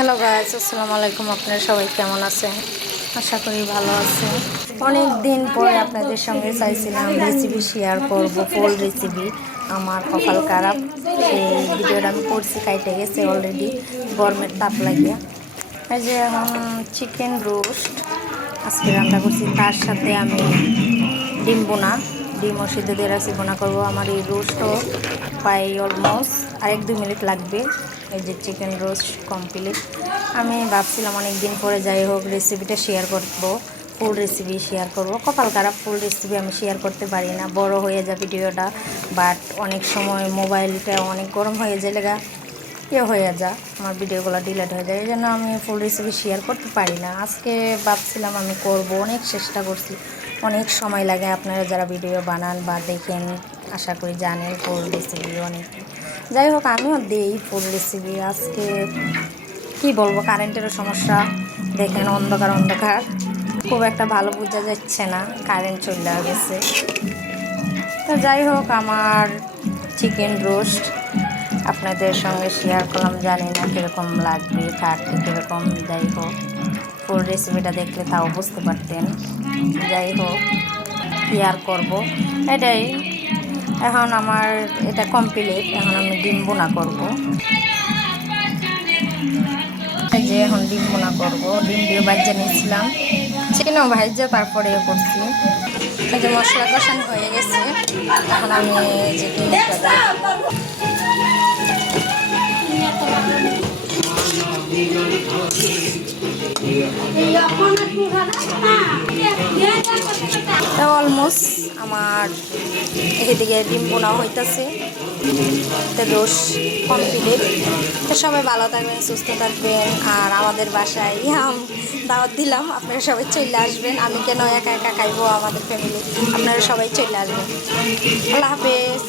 Hello guys, আসসালামু আলাইকুম। আপনারা সবাই কেমন আছেন? আশা করি ভালো আছেন। অনেক দিন পরে আপনাদের সঙ্গে চাইছিলাম রেসিপি শেয়ার করব, ফুল রেসিপি। আমার কপাল খারাপ, সেই ভিডিওটা আমি করছি, কাইটে গেছে অলরেডি গরমের তাপ লাগিয়া। এই যে এখন চিকেন রোস্ট আজকে রান্না করছি, তার সাথে আমি ডিম বোনা, ডিমও সিদ্ধ দিয়ে রাখছি, বোনা করবো। আমার এই রোস্টও প্রায় অলমোস্ট আর 1-2 মিনিট লাগবে। এই যে চিকেন রোস্ট কমপ্লিট। আমি ভাবছিলাম অনেক দিন পরে যাই হোক রেসিপিটা শেয়ার করব, ফুল রেসিপি শেয়ার করব। কপাল খারাপ, ফুল রেসিপি আমি শেয়ার করতে পারি না, বড় হয়ে যায় ভিডিওটা। বাট অনেক সময় মোবাইলটা অনেক গরম হয়ে যায়, লেগা হয়ে যায়, আমার ভিডিওগুলো ডিলিট হয়ে যায়, এই জন্য আমি ফুল রেসিপি শেয়ার করতে পারি না। আজকে ভাবছিলাম আমি করব, অনেক চেষ্টা করছি, অনেক সময় লাগে। আপনারা যারা ভিডিও বানান বা দেখেন আশা করি জানেন ফুল রেসিপি অনেক। যাই হোক আমিও দিই ফুল রেসিপি। আজকে কি বলবো, কারেন্টেরও সমস্যা, দেখেন অন্ধকার অন্ধকার, খুব একটা ভালো বোঝা যাচ্ছে না, কারেন্ট চলে গেছে। তো যাই হোক আমার চিকেন রোস্ট আপনাদের সঙ্গে শেয়ার করলাম, জানি না কীরকম লাগবে, কাটতে কীরকম। যাই হোক ফুল রেসিপিটা দেখলে তাও বুঝতে পারতেন। যাই হোক কী আর করবো, এটাই। এখন আমার এটা কমপ্লিট, এখন আমি ডিম বোনা করবো। এই যে এখন ডিম বোনা করবো, ডিম দিয়ে ভাজা নিয়েছিলাম, চিকেনও ভাজা তারপরে করছি। এই যে মশলা কষানো হয়ে গেছে, এখন আমি এই যে ডিমটা অলমোস্ট আমার এদিকে ডিম বোনা হইতেছে, রোস্ট কমপ্লিট। তো সবাই ভালো থাকবেন, সুস্থ থাকবেন। আর আমাদের বাসায় দাওয়াত দিলাম, আপনারা সবাই চলে আসবেন। আমি কেন একা একা খাইবো, আমাদের ফ্যামিলি, আপনারা সবাই চলে আসবেন। আল্লাহ হাফেজ।